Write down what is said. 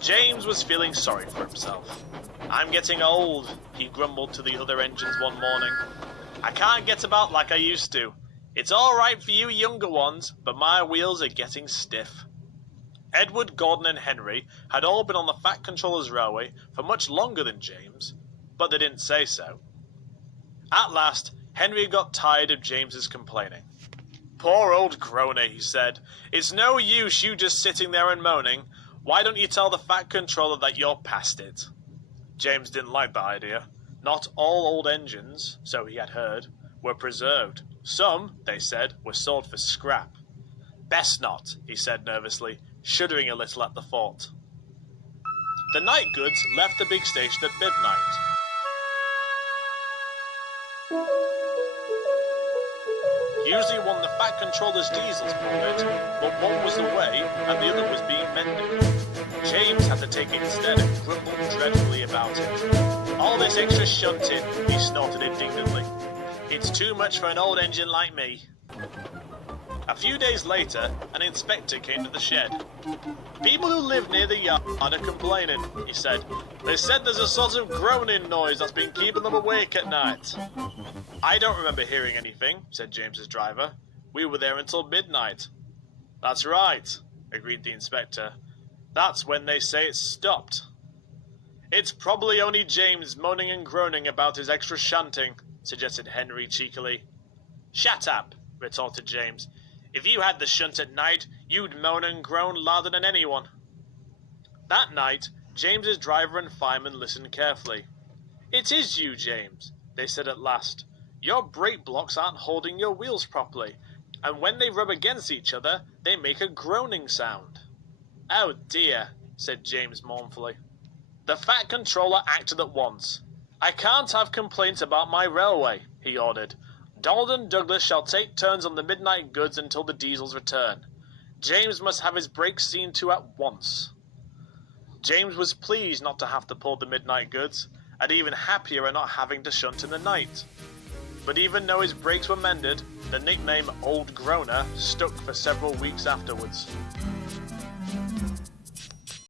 James was feeling sorry for himself. "I'm getting old," he grumbled to the other engines one morning. "I can't get about like I used to. It's all right for you younger ones, but my wheels are getting stiff." Edward, Gordon and Henry had all been on the Fat Controller's railway for much longer than James, but they didn't say so. At last, Henry got tired of James's complaining. "Poor old Groaner," he said. "It's no use you just sitting there and moaning. Why don't you tell the Fat Controller that you're past it?" James didn't like the idea. Not all old engines, so he had heard, were preserved. Some, they said, were sold for scrap. "Best not," he said nervously, shuddering a little at the thought. The night goods left the big station at midnight. Usually one of the Fat Controller's diesels pulled it, but one was away and the other was being mended. James had to take it instead and grumbled dreadfully about it. "All this extra shunting," he snorted indignantly. "It's too much for an old engine like me." A few days later, an inspector came to the shed. "People who live near the yard are complaining," he said. "They said there's a sort of groaning noise that's been keeping them awake at night." "I don't remember hearing anything," said James's driver. "We were there until midnight." "That's right," agreed the inspector. "That's when they say it's stopped." "It's probably only James moaning and groaning about his extra shunting," suggested Henry cheekily. "Shut up," retorted James. "If you had the shunt at night, you'd moan and groan louder than anyone." That night, James's driver and fireman listened carefully. "It is you, James," they said at last. "Your brake blocks aren't holding your wheels properly, and when they rub against each other, they make a groaning sound." "Oh dear," said James mournfully. The Fat Controller acted at once. "I can't have complaints about my railway," he ordered. "Donald and Douglas shall take turns on the midnight goods until the diesels return. James must have his brakes seen to at once." James was pleased not to have to pull the midnight goods, and even happier at not having to shunt in the night. But even though his brakes were mended, the nickname Old Groaner stuck for several weeks afterwards.